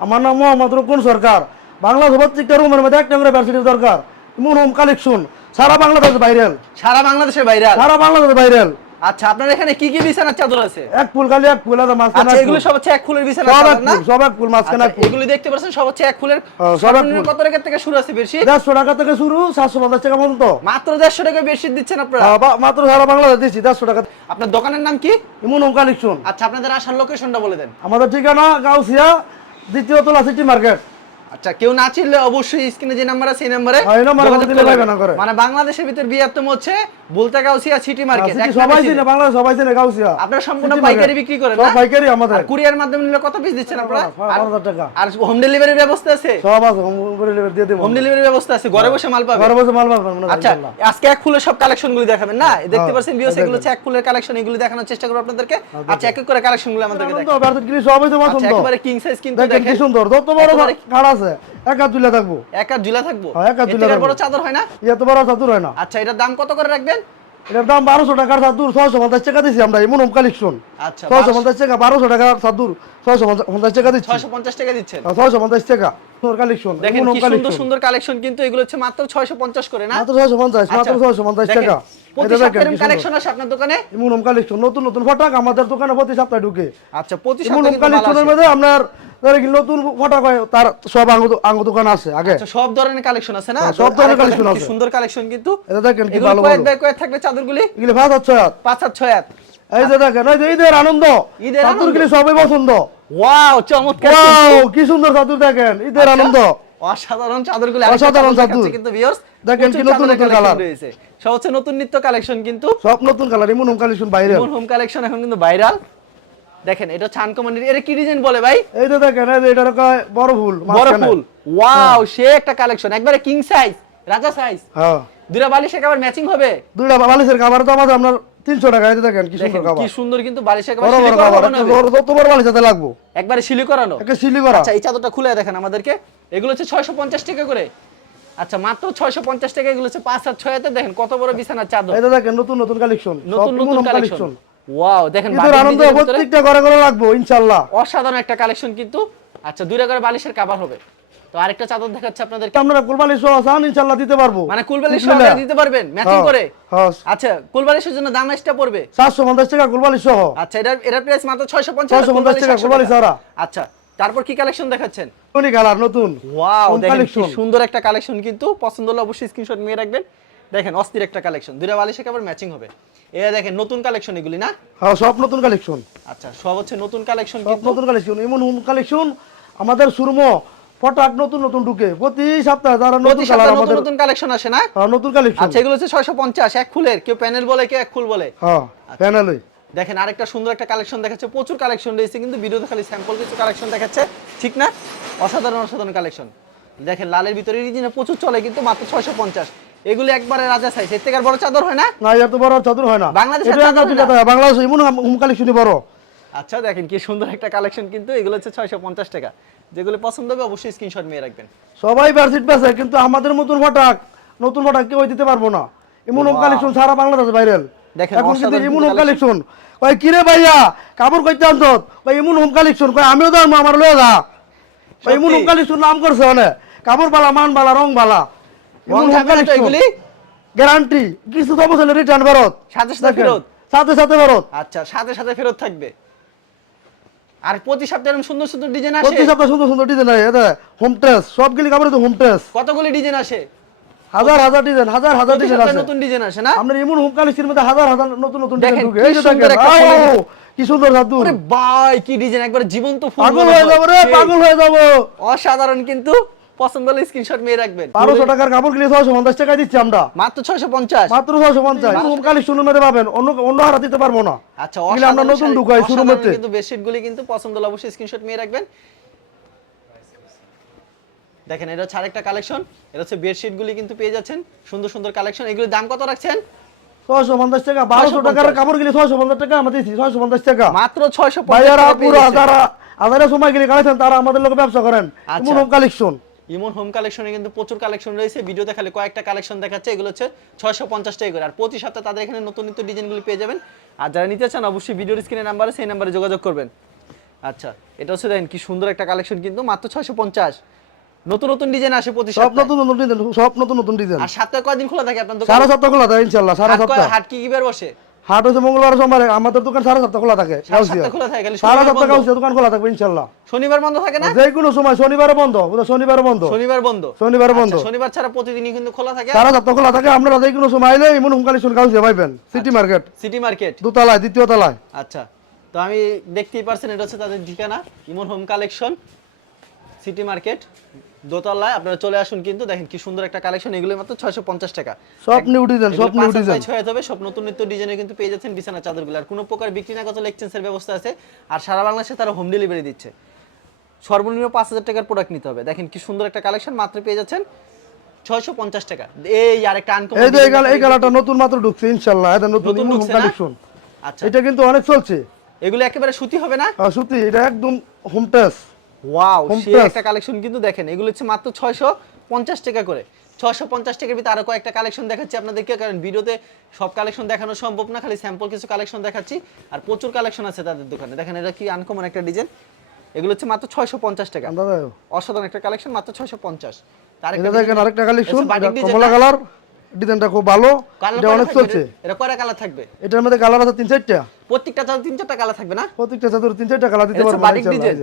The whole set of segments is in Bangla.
আমার নাম মোহাম্মদ রুকুন সরকার? বাংলা প্রত্যেকটা রুমের মধ্যে একটা করে বেডশিটের দরকার। ইমন হোম কালেকশন সারা বাংলাদেশ ভাইরাল সারা বাংলাদেশের বাইরে সারা বাংলাদেশ ভাইরাল আচ্ছা আপনার এখানে কি কি বিছানার চাদর আছে? এক ফুল খালি এক ফুল আছে মাঝখানে আচ্ছা এগুলো সব হচ্ছে এক ফুলের এক চাদর না? সব এক ফুল মাঝখানে আচ্ছা, এক ফুল। এগুলো দেখতে পাচ্ছেন সব হচ্ছে এক ফুলের হ্যাঁ, সব এক ফুল। কত টাকা থেকে শুরু আছে বেশি? দেড়শো টাকা থেকে শুরু সাতশো পঞ্চাশ টাকা পর্যন্ত। মাত্র দেড়শো টাকা বেশি দিচ্ছেন আপনারা? আহ, বা- মাত্র সারা বাংলাদেশ দিচ্ছি দেড়শো টাকা। আপনার দোকানের নাম কি? ইমন হোম কালেকশন আচ্ছা আপনাদের আসার লোকেশনটা বলে দেন। আমাদের ঠিকানা গাউসিয়া দ্বিতীয় তলা সিটি মার্কেট আচ্ছা কেউ না চিনলে অবশ্যই স্ক্রিনে যে নাম্বার আছে এই নাম্বারে হ্যাঁ, এই নাম্বারে। মানে বাংলাদেশের ভিতর বৃহত্তম হচ্ছে বুলতাগাউসিয়া সিটি মার্কেট সবাই চিনে বাংলাদেশ সবাই চিনে গাউসিয়া। আপনারা সম্পূর্ণ পাইকারি বিক্রি করেন না? পাইকারি আমাদের। কুরিয়ার মাধ্যমে নিলে কত পিস দিচ্ছেন আপনারা? পাঁচ আর- হাজার টাকা। আর হোম ডেলিভারির ব্যবস্থা আছে? সব আছে হোম ডেলিভারি দিয়ে দেবো হোম ডেলিভারির ব্যবস্থা আছে ঘরে বসে মাল পাবে ঘরে বসে মাল পাবেন আচ্ছা আজকে এক ফুলের সব কালেকশন গুলি দেখাবেন না? দেখতে হ্যাঁ, পাচ্ছেন ভিউস। এগুলো হচ্ছে এক ফুলের কালেকশন এগুলো দেখানোর চেষ্টা করব আপনাদেরকে। আচ্ছা এক এক করে কালেকশনগুলো আমাদেরকে তো পছন্দ। একেবারে কিং সাইজ কিন্তু দেখেন কি সুন্দর। যত বড় খাড় আছে? এক হাত থাকব। এক আর ঝুলা থাকব? হ্যাঁ, এক হাত ঝুলা। বড় চাদর হয় না? এত বড় চাদর হয় না। আচ্ছা এটার দাম কত করে রাখবেন? এটার দাম বারোশো টাকার চাদুর ছয়শো পঞ্চাশ টাকা দিচ্ছি আমরা এমন হোম কালেকশন। আচ্ছা ছয়শো পঞ্চাশ টাকা বারোশো টাকার চাদুর ছয়শো পঞ্চাশ টাকা দিচ্ছি। ছয়শো পঞ্চাশ টাকা দিচ্ছেন। ছয়শো পঞ্চাশ টাকা। কালেকশন দেখেন কি সুন্দর কালেকশন সুন্দর কালেকশন কিন্তু এগুলো হচ্ছে মাত্র ছয়শো পঞ্চাশ করে না? মাত্র ছয়শো পঞ্চাশ মাত্র আচ্ছা, ছয়শো পঞ্চাশ দেখেন, টাকা। প্রতি সপ্তাহে কালেকশন আসে আপনার দোকানে? কালেকশন নতুন নতুন ফটাক আমাদের দোকানে প্রতি সপ্তাহে ঢুকে। আচ্ছা প্রতি সপ্তাহে কালেকশনের মধ্যে আপনার নতুন ফটাক হয় তার সব আঙ্গ আঙ্গ দোকান আছে আগে। আচ্ছা সব ধরনের কালেকশন আছে না? হ্যাঁ, সব ধরনের আরেকটা collection দেখেন কি আছে। সুন্দর কালেকশন কিন্তু। এটা দেখেন কি ভালো কয়েক ভালো। বাই কয়েক থাকবে চাদরগুলি? এগুলো পাঁচ হাত ছয় হাত। পাঁচ হাত ছয় হাত। এই যে দেখেন এই যে ঈদের আনন্দ। ঈদের আনন্দ। গিলি সবাই পছন্দ। ওয়াও চমৎকার। ওয়াও কি সুন্দর চাতুর দেখেন। ঈদের আচ্ছা, আনন্দ। অসাধারণ চাদরগুলি অসাধারণ চাদর। কিন্তু ভিউয়ার্স দেখেন কি নতুন নতুন colour। রয়েছে। সব হচ্ছে নতুন নিত্য কালেকশন কিন্তু। সব নতুন কালার ইমন হোম কালেকশন বাইরে হোম কালেকশন এখন কিন্তু ভাইরাল দেখেন এটা ছান কমান্ডের এটা কি ডিজাইন বলে ভাই? এই যে দেখেন এটার কয় বড় ফুল বড় ফুল। ওয়াও সে একটা কালেকশন একবারে কিং সাইজ রাজা সাইজ হ্যাঁ। দুটা বালিশ একেবারে ম্যাচিং হবে। দুইটা বালিশের খাবার তো আমাদের আপনার তিনশো টাকা এই দেখেন কি সুন্দর খাবার কি সুন্দর কিন্তু বালিশ একেবারে বড় সিলি বড় খাবার যত বড় বালিশ হাতে লাগবো। একবারে করানো। করা। আচ্ছা এই চাদরটা খুলে দেখেন আমাদেরকে। এগুলো হচ্ছে ছয়শো পঞ্চাশ টাকা করে। আচ্ছা মাত্র ছয়শো পঞ্চাশ টাকা এগুলো হচ্ছে হাতে দেখেন কত বড় বিছানার চাদর। যে দেখেন নতুন নতুন কালেকশন নতুন নতুন কালেকশন। ওয়াও দেখেন আনন্দ প্রত্যেকটা ঘরে ঘরে লাগবো ইনশাল্লাহ অসাধারণ একটা কালেকশন কিন্তু। আচ্ছা দুইটা করে বালিশের কাভার হবে। তো আরেকটা চাদর দেখাচ্ছে আপনাদেরকে আপনারা কুরবানি সহ চান ইনশাল্লাহ দিতে পারব। মানে কুলবালিশ বিসমিল্লাহ। দিতে পারবেন? ম্যাচিং করে? হ্যাঁ। আচ্ছা কুলবালিশের জন্য দাম এক্সট্রা পড়বে? চারশো পঞ্চাশ টাকা কুরবানি সহ। আচ্ছা এটা এটার প্রাইস মাত্র 650 650 টাকা, কুলবালিশ ছাড়া। আচ্ছা তারপর কি কালেকশন দেখাচ্ছেন? কোনি কালার নতুন। ওয়াও দেখেন কি সুন্দর একটা কালেকশন কিন্তু। পছন্দ হলে অবশ্যই স্ক্রিনশট নিয়ে রাখবেন। দেখেন অস্থির একটা কালেকশন দুইটা বালিশে কেবল ম্যাচিং হবে। এটা দেখেন নতুন কালেকশন এগুলি না? হ্যাঁ সব নতুন কালেকশন আচ্ছা সব হচ্ছে নতুন কালেকশন কিন্তু। নতুন কালেকশন এমন কালেকশন আমাদের সুরমো ফটাক নতুন নতুন ঢুকে। প্রতি সপ্তাহে যারা নতুন কালার আমাদের নতুন কালেকশন আসে না? হ্যাঁ, নতুন কালেকশন আচ্ছা এগুলো হচ্ছে 650 এক ফুলের। কেউ প্যানেল বলে কেউ এক ফুল বলে। হ্যাঁ প্যানেলই দেখেন আরেকটা সুন্দর একটা কালেকশন দেখাচ্ছে। প্রচুর কালেকশন রয়েছে কিন্তু ভিডিওতে খালি স্যাম্পল কিছু কালেকশন দেখাচ্ছে। ঠিক না? অসাধারণ অসাধারণ কালেকশন দেখেন লালের ভিতরে রিজিনে প্রচুর চলে কিন্তু মাত্র ছয়শো পঞ্চাশ। এগুলো একবারে রাজা সাইজ এর থেকে বড় চাদর হয় না? না এত বড় চাদর হয় না। না? বাংলাদেশ এমন হোম কালেকশনই বড়। আচ্ছা দেখেন কি সুন্দর একটা কালেকশন কিন্তু এগুলো হচ্ছে ছয়শো পঞ্চাশ টাকা। যেগুলো পছন্দ হবে অবশ্যই স্ক্রিনশট নিয়ে রাখবেন। সবাই বেডশিট বেচে কিন্তু আমাদের মতন ফটাক নতুন ফটাক কেউ দিতে পারব না। এমন কালেকশন সারা বাংলাদেশ ভাইরাল দেখেন, এখন কিন্তু অসাধারণ এমন কিন্তু হোম কালেকশন কই কিরে ভাইয়া কাপড় কইতে আনছত? কই এমন হোম কালেকশন কই আমিও আনব, আমার লয়ে যা। কই এমন হোম কালেকশন নাম করছে অনেক কাপড় বালা মান বালা রং বালা। রং থাকবে না তো এগুলি? গ্যারান্টি কিছু তো রিটার্ন ফেরত। সাথে সাথে ফেরত? সাথে সাথে ফেরত। আচ্ছা সাথে সাথে ফেরত থাকবে। আর প্রতি সপ্তাহে এরকম সুন্দর সুন্দর ডিজাইন আসে? প্রতি সপ্তাহে সুন্দর সুন্দর ডিজাইন আছে হোম ট্রেস সবগুলি কাপড়ে তো হোম ট্রেস কতগুলি ডিজাইন আসে? হাজার হাজার ডিজাইন হাজার হাজার ডিজাইন আসে। নতুন ডিজাইন আসে না? আপনার এমন হোম কালেকশনের মধ্যে হাজার হাজার নতুন নতুন ডিজাইন ঢুকে। কি এই দেখেন কি সুন্দর জাদু আরে ভাই কি ডিজাইন একবার জীবন্ত ফুল পাগল হয়ে যাব রে পাগল হয়ে যাব। অসাধারণ কিন্তু পছন্দ হলে স্ক্রিনশট নিয়ে রাখবেন। বারোশো টাকার কাপড় কিনে ছয়শো পঞ্চাশ টাকায় দিচ্ছি আমরা। মাত্র ছয়শো পঞ্চাশ। মাত্র ছয়শো পঞ্চাশ। হোম কালেকশনের মধ্যে পাবেন। অন্য অন্য হারা দিতে পারব না। আচ্ছা এগুলো আমরা নতুন ঢুকাই শুরু মধ্যে কিন্তু বেডশিট গুলি কিন্তু পছন্দ হলে অবশ্যই স্ক্রিনশট নিয়ে রাখবেন। দেখেন এটা হচ্ছে আরেকটা কালেকশন এটা হচ্ছে বেডশিট গুলি কিন্তু পেয়ে যাচ্ছেন। সুন্দর সুন্দর কালেকশন এগুলোর দাম কত রাখছেন? ছয়শো পঞ্চাশ টাকা। বারোশো টাকার কাপড় কিনে ছয়শো পঞ্চাশ টাকা আমরা দিচ্ছি ছয়শো পঞ্চাশ টাকা। মাত্র ছয়শো ভাইয়ারা পুরো যারা হাজারের সময় গেলে কালেকশন তারা আমাদের লোক ব্যবসা করেন। আচ্ছা। কালেকশন ইমন হোম কালেকশনে কিন্তু প্রচুর কালেকশন রয়েছে। ভিডিওতে খালি কয়েকটা কালেকশন দেখাচ্ছে এগুলো হচ্ছে ছয়শো পঞ্চাশ টাকা করে। আর প্রতি সপ্তাহে তাদের এখানে নতুন নতুন ডিজাইনগুলি পেয়ে যাবেন। আর যারা নিতে চান অবশ্যই ভিডিওর স্ক্রিনে নাম্বার সেই নাম্বারে যোগাযোগ করবেন। আচ্ছা এটা হচ্ছে দেখেন কি সুন্দর একটা কালেকশন কিন্তু মাত্র ছয়শো পঞ্চাশ। নতুন নতুন ডিজাইন আসে প্রতি সব নতুন নতুন ডিজাইন সব নতুন নতুন ডিজাইন। আর সপ্তাহে কয়দিন খোলা থাকে আপনার দোকান? সারা সপ্তাহ খোলা থাকে ইনশাল্লাহ সারা সপ্তাহ হাট কি কি বার বসে? হাট হচ্ছে মঙ্গলবার সোমবার আমাদের দোকান সারা সপ্তাহ খোলা থাকে সারা। সপ্তাহ? গাউসিয়া দোকান খোলা থাকবে ইনশাল্লাহ শনিবার বন্ধ থাকে না? যে কোনো সময় শনিবারে বন্ধ শনিবারে বন্ধ। শনিবার বন্ধ। শনিবারে বন্ধ। আচ্ছা, শনিবার ছাড়া প্রতিদিনই কিন্তু খোলা থাকে? সারা সপ্তাহ খোলা থাকে আপনারা যে কোনো সময় এলে ইমন হুমকালিশন গাউসিয়া পাইবেন সিটি মার্কেট সিটি মার্কেট দোতলায় দ্বিতীয় তলায়। আচ্ছা তো আমি দেখতেই পারছেন এটা হচ্ছে তাদের ঠিকানা Emon home collection city market দোতলায় আপনারা চলে আসুন কিন্তু দেখেন কি সুন্দর একটা কালেকশন এগুলো মাত্র ছয়শো পঞ্চাশ টাকা। সব নিউ ডিজাইন সব নিউ ডিজাইন ছয় হবে সব নতুন নিত্য ডিজাইনে কিন্তু পেয়ে যাচ্ছেন বিছানা চাদরগুলো। আর কোনো প্রকার বিক্রি না কত এক্সচেঞ্জের ব্যবস্থা আছে। আর সারা বাংলাদেশে তারা হোম ডেলিভারি দিচ্ছে। সর্বনিম্ন পাঁচ হাজার টাকার প্রোডাক্ট নিতে হবে। দেখেন কি সুন্দর একটা কালেকশন মাত্র পেয়ে যাচ্ছেন ছয়শো পঞ্চাশ টাকা। এই আরেকটা আনকমন এই যে এই কালার এই কালারটা নতুন মাত্র ঢুকছে ইনশাল্লাহ। এটা নতুন নতুন? কালেকশন আচ্ছা। এটা কিন্তু অনেক চলছে। এগুলো একেবারে সুতি হবে না? আর সত্যি এটা একদম হোম টেস্ট ওয়াও একটা কালেকশন কিন্তু দেখেন। এগুলো হচ্ছে মাত্র ছয়শো পঞ্চাশ টাকা করে। ছয়শো পঞ্চাশ টাকার ভিতরে আরও কয়েকটা কালেকশন দেখাচ্ছি আপনাদেরকে কারণ ভিডিওতে সব কালেকশন দেখানো সম্ভব না খালি স্যাম্পল কিছু কালেকশন দেখাচ্ছি। আর প্রচুর কালেকশন আছে তাদের দোকানে। দেখেন এটা কি আনকমন একটা ডিজাইন এগুলো হচ্ছে মাত্র ছয়শো পঞ্চাশ টাকা। আমরা অসাধারণ একটা কালেকশন মাত্র ছয়শো পঞ্চাশ। এটা দেখেন আরেকটা কালেকশন কমলা কালার ডিজাইনটা খুব ভালো। এটা অনেক চলছে। এটা কয়টা কালার থাকবে? এটার মধ্যে কালার আছে তিন চারটা। প্রত্যেকটা চাদর তিন চারটা কালার থাকবে না? প্রত্যেকটা চাদর তিন চারটা কালার দিতে পারব বাটিক ডিজাইন।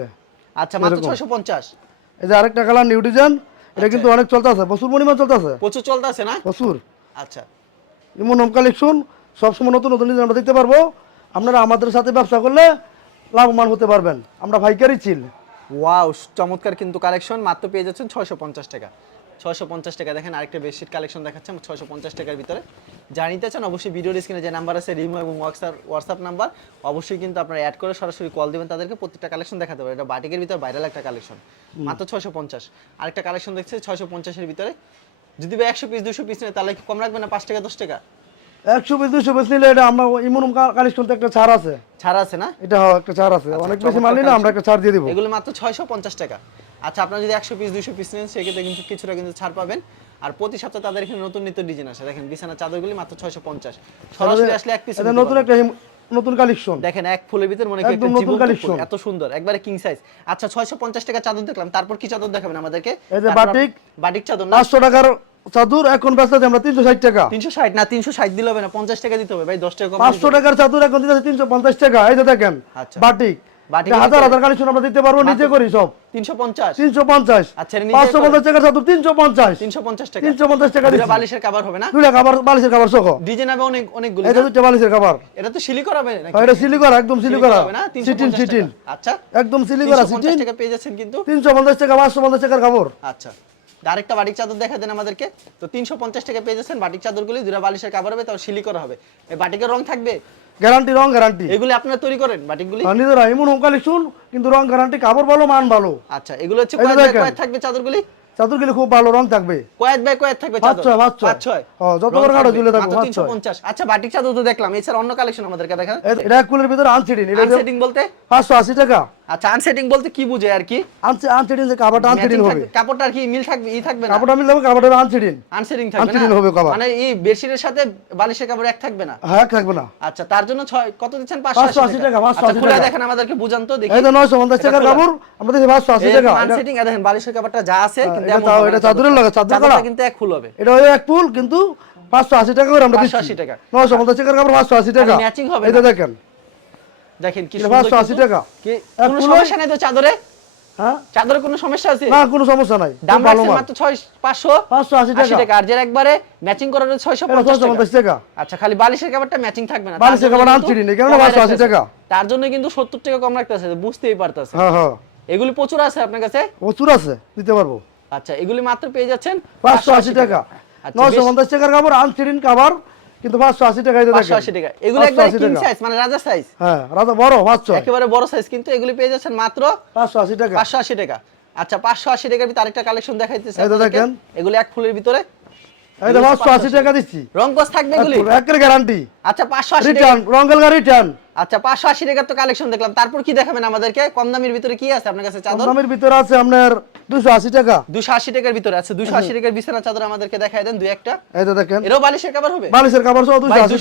আচ্ছা মাত্র এরকম। ছয়শো পঞ্চাশ। এই যে আরেকটা কালার নিউ ডিজাইন এটা কিন্তু অনেক চলতেছে প্রচুর পরিমাণ চলতেছে। প্রচুর না? প্রচুর। আচ্ছা। ইমন হোম কালেকশন সবসময় নতুন নতুন ডিজাইন দেখতে পারব। আপনারা আমাদের সাথে ব্যবসা করলে লাভবান হতে পারবেন। আমরা ভাইকারি চিল। ওয়াও চমৎকার কিন্তু কালেকশন মাত্র পেয়ে যাচ্ছেন ছয়শো পঞ্চাশ টাকা। ছয়শো পঞ্চাশ টাকা। দেখেন আরেকটা বেডশিট কালেকশন দেখাচ্ছেন ছয়শো পঞ্চাশ টাকার ভিতরে। জানিতে চান অবশ্যই ভিডিওর স্ক্রিনে যে নাম্বার আছে রিমো এবং হোয়াটসঅ্যাপ হোয়াটসঅ্যাপ নাম্বার অবশ্যই কিন্তু আপনারা অ্যাড করে সরাসরি কল দিবেন তাদেরকে প্রত্যেকটা কালেকশন দেখাতে পারে এটা বাটিকের ভিতরে ভাইরাল একটা কালেকশন মাত্র ছয়শো পঞ্চাশ। আরেকটা কালেকশন দেখছে ছয়শো পঞ্চাশের ভিতরে। যদি বা একশো পিস দুশো পিস নেয় তাহলে কি কম রাখবে না পাঁচ টাকা দশ টাকা? একশো পিস দুশো পিস নিলে এটা আমরা ইমন কালেকশন তো একটা ছাড় আছে। ছাড় আছে না? এটা হ্যাঁ, একটা ছাড় আছে। অনেক বেশি মাল নিলে আমরা একটা ছাড় দিয়ে দিব। এগুলো মাত্র ছয়শো পঞ্চাশ টাকা। আচ্ছা আপনারা যদি একশো পিস দুশো পিস নেন সেক্ষেত্রে কিন্তু কিছুটা কিন্তু ছাড় পাবেন। আর প্রতি সপ্তাহে তাদের এখানে নতুন নিত্য ডিজাইন আসে। দেখেন বিছানা চাদরগুলি মাত্র ছয়শো পঞ্চাশ। সরাসরি আসলে এক পিস নতুন একটা নতুন কালেকশন দেখেন এক ফুলের ভিতর মনে একদম নতুন। ফুল, এত সুন্দর একবারে কিং সাইজ আচ্ছা ছয়শো পঞ্চাশ টাকা চাদর দেখলাম। তারপর কি চাদর দেখাবেন আমাদেরকে? এই যে বাটিক। বাটিক চাদর না? পাঁচশো টাকার চাদর এখন আমরা তিনশো ষাট টাকা। তিনশো ষাট না তিনশো ষাট দিলে হবে না পঞ্চাশ টাকা দিতে হবে। ভাই দশ টাকা কম পাঁচশো টাকার চাদর এখন দিতে তিনশো পঞ্চাশ টাকা। এই যে দেখেন আচ্ছা। বাটিক। হাজার হাজার কালেকশন আমরা দিতে পারব নিচে করি সব। তিনশো পঞ্চাশ। তিনশো পঞ্চাশ। আচ্ছা, পাঁচশো পঞ্চাশ তিনশো পঞ্চাশ। তিনশো পঞ্চাশ টাকা। তিনশো পঞ্চাশ টাকা বালিশের কাবার হবে না? দুইটা খাবার বালিশের খাবার সহ ডিজাইন হবে অনেক অনেকগুলো এটা না? বালিশের খাবার এটা তো সিলি করাবে নাকি? এটা সিলি করা একদম সিলি সিলি করা। হবে না? 350 সিটিন সিটিন। আচ্ছা। একদম সিলি করা সিটিন। টাকা পেয়ে যাচ্ছেন কিন্তু। তিনশো পঞ্চাশ টাকা পাঁচশো পঞ্চাশ টাকার কাপড় আচ্ছা। আরেকটা বাটিক চাদর দেখা দেন আমাদেরকে। তো তিনশো পঞ্চাশ টাকা পেয়ে যাচ্ছেন বাটিক চাদরগুলি দুটা বালিশের কাবার হবে তাও সিলি করা হবে। এই বাটিকের রং থাকবে? গ্যারান্টি রং গ্যারান্টি। এগুলো আপনারা তৈরি করেন বাটিকগুলি? নিজেরা এমন হোম কালেকশন কিন্তু রং গ্যারান্টি কাপড় ভালো মান ভালো। আচ্ছা এগুলো হচ্ছে কয়েক বাই কয়েক থাকবে চাদরগুলি? চাদরগুলি খুব ভালো রং থাকবে। কয়েক বাই কয়েক থাকবে পাঁচ চাদর ছয়, পাঁচ ছয়। পাঁচ ছয়। যত বড় কাটা দিলে ঝুলে থাকবে, পাঁচ ছয়। 350 আচ্ছা বাটিক চাদর তো দেখলাম এছাড়া অন্য কালেকশন আমাদেরকে দেখা এটা কুলের ভিতরে আনসিডিং এটা সেটিং বলতে? পাঁচশো আশি টাকা। আচ্ছা আনসেটিং বলতে কি বুঝে আর কি? আনসিডিন যে কাপড়টা Matching হবে। কাপড়টা আর কি মিল থাকবে ই থাকবে না? কাপড়টা হবে কাপড়টা আনসিডিন আনসেটিং থাকবে না? হবে cover। মানে এই বেডশিটের সাথে বালিশের কাপড় এক থাকবে না? হ্যাঁ থাকবে না। আচ্ছা তার জন্য ছয় কত দিচ্ছেন? 580 580 টাকা, 580 আচ্ছা খুলে দেখেন আমাদেরকে বুঝান তো দেখি। এই তো নয়শো পঞ্চাশ কাপড় পাঁচশো আশি টাকা। আনসেটিং দেখেন বালিশের কাপড়টা যা আছে কিন্তু এটা হবে চাদরের লাগে, চাদর চাদরটা কিন্তু এক ফুল হবে। এটা হলো এক ফুল কিন্তু পাঁচশো আশি টাকা করে আমরা দিচ্ছি। 580 টাকা। নয়শো পঞ্চাশ টাকার কাপড় পাঁচশো আশি টাকা। matching হবে এটা দেখেন। দেখেন কি সুন্দর 580 কিন্তু। টাকা। কি কোনো সমস্যা নাই তো চাদরে? হ্যাঁ? চাদরে কোনো সমস্যা আছে? না কোনো সমস্যা নাই। দাম মাল। মাত্র 6 500 580 টাকা। টাকা। আর যার একবারে ম্যাচিং করার 650 টাকা। আচ্ছা খালি বালিশের কাপড়টা ম্যাচিং থাকবে না। বালিশের তার জন্য কাপড় কারণে কমায় 580 টাকা। তার জন্য কিন্তু 70 টাকা কম রাখতেছে বুঝতেই পারতেছে হ্যাঁ হ্যাঁ। এগুলি প্রচুর আছে আপনার কাছে? প্রচুর আছে দিতে পারব। আচ্ছা এগুলি মাত্র পেয়ে যাচ্ছেন পাঁচশো আশি টাকা। আচ্ছা, নয়শো বেশ- পঞ্চাশ টাকার কাপড় আনসিডিন কাভার কিন্তু পাঁচশো আশি টাকা এটা দেখেন। 580 টাকা। এগুলো একবারে কিং সাইজ মানে রাজা সাইজ হ্যাঁ রাজা বড় পাঁচশো। একেবারে বড় সাইজ কিন্তু এগুলো পেয়ে যাচ্ছেন মাত্র পাঁচশো আশি টাকা। 580 টাকা। আচ্ছা 580 টাকার ভিতরে আরেকটা কালেকশন দেখাইতেছে দেখেন। এগুলো এক ফুলের ভিতরে। এই তো আশি টাকা দিচ্ছি। রং কস থাকবে এগুলি? একের গ্যারান্টি আচ্ছা 580 রিটার্ন রঙ্গেল গা রিটার্ন আচ্ছা 580 টাকার তো কালেকশন দেখলাম। তারপর কি দেখাবেন আমাদেরকে? কম দামের ভিতরে কি আছে আপনার কাছে চাদর? দামের ভিতরে আছে আপনার দুশো আশি টাকা। দুশো আশি টাকার ভিতরে আছে। দুশো আশি টাকার বিছানা চাদর আমাদেরকে দেখায় দেন দুই একটা। এই তো দেখেন। এরও বালিশের হবে? বালিশের সহ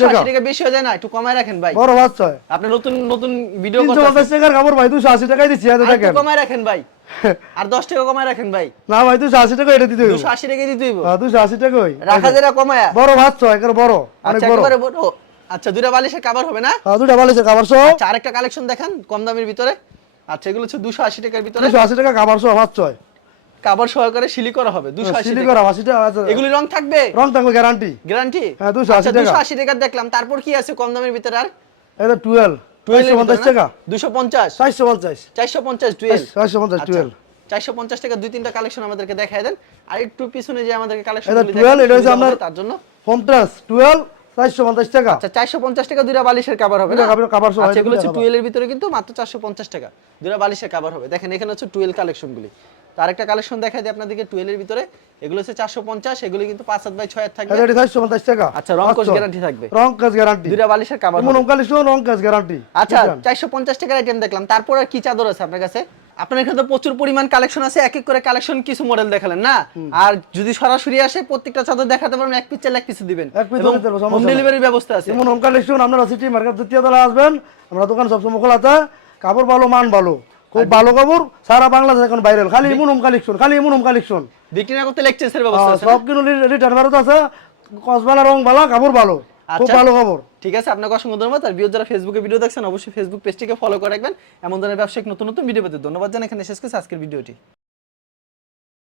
টাকা। টাকা বেশি হয়ে যায় না একটু কমায় রাখেন ভাই। বড় বাচ্চা। আপনি নতুন নতুন ভিডিও করতে টাকার ভাই দিচ্ছি এই তো দেখেন। কমায় রাখেন ভাই। আর দশ টাকা কমায় রাখেন ভাই। না ভাই টাকা এটা দিতে হইব। টাকা দিতে হইব। হ্যাঁ, টাকা রাখা যেটা কমায়। বড় বাচ্চা একেবারে বড় অনেক আচ্ছা বড়। একেবারে বড়। আচ্ছা দুইটা বালিশের কাবার হবে না? হ্যাঁ, বালিশের কাপড় সহ। আচ্ছা আরেকটা কালেকশন দেখান কম দামের ভিতরে। আচ্ছা এগুলো হচ্ছে দুশো আশি টাকার ভিতরে। দুশো আশি টাকা কাপড় সহ বাচ্চা কাবার সহকারে সিলি করা হবে দুশো আশি সিলি করা আশি টাকা আচ্ছা, এগুলি রং থাকবে? রং থাকবে গ্যারান্টি গ্যারান্টি হ্যাঁ, 280 টাকা। দুশো আশি টাকার দেখলাম। তারপর কি আছে কম দামের ভিতরে আর? এটা টুয়েলভ চারশো পঞ্চাশ টাকা? দুশো পঞ্চাশ? চারশো পঞ্চাশ। চারশো পঞ্চাশ টুয়েলভ। চারশো পঞ্চাশ টুয়েলভ। চারশো পঞ্চাশ টাকা দুই তিনটা কালেকশন আমাদেরকে দেখায় দেন। আর একটু পিছনে যে আমাদেরকে কালেকশন এটা 12 এটা হচ্ছে আপনার- তার জন্য। পঞ্চাশ টুয়েলভ চারশো পঞ্চাশ টাকা। আচ্ছা টাকা দুইটা বালিশের কাবার হবে না? সহ আচ্ছা এগুলো হচ্ছে কাবার। টুয়েলের ভিতরে কিন্তু মাত্র চারশো পঞ্চাশ টাকা। দুইটা বালিশের কাবার হবে। দেখেন এখানে হচ্ছে টুয়েল কালেকশনগুলি তো আরেকটা কালেকশন দেখাই দিই আপনাদেরকে টুয়েলের ভিতরে। এগুলো হচ্ছে চারশো পঞ্চাশ এগুলি কিন্তু পাঁচ হাত বাই ছয় হাত থাকবে। চারশো পঞ্চাশ টাকা। আচ্ছা, রং কোষ guarantee থাকবে। রং কাজ গ্যারান্টি দুইটা বালিশের কাবার হবে। মন কালেকশন রং কাজ গ্যারান্টি আচ্ছা চারশো পঞ্চাশ টাকার আইটেম দেখলাম। তারপর আর কি চাদর আছে আপনার কাছে? আপনার এখানে তো প্রচুর পরিমাণ কালেকশন আছে এক এক করে কালেকশন কিছু মডেল দেখালেন না? আর যদি সরাসরি আসে প্রত্যেকটা চাদর দেখাতে পারবেন এক পিস চাইলে এক পিস দিবেন। হোম নাই। ডেলিভারির ব্যবস্থা আছে। যেমন হোম কালেকশন আপনারা সিটি মার্কেট দ্বিতীয় তলা আসবেন আমরা দোকান সবসময় খোলা আছে। কাপড় ভালো মান ভালো। খুব ভালো খবর সারা বাংলাদেশ এখন ভাইরাল খালি এমন হোম কালেকশন খালি এমন হোম কালেকশন বিক্রি না করতে লেকচারের ব্যবস্থা আছে সব কিন্তু রিটার্ন ভারত আছে। কসবালা রং ভালো কাপড় ভালো। খুব আচ্ছা। ভালো খবর। ঠিক আছে আপনাকে অসংখ্য ধন্যবাদ। আর ভিডিও যারা ফেসবুকে ভিডিও দেখছেন অবশ্যই ফেসবুক পেজটিকে ফলো করে রাখবেন। এমন ধরনের ব্যবসায়িক নতুন নতুন ভিডিও পেতে ধন্যবাদ জানাই। এখানে শেষ করছি আজকের ভিডিওটি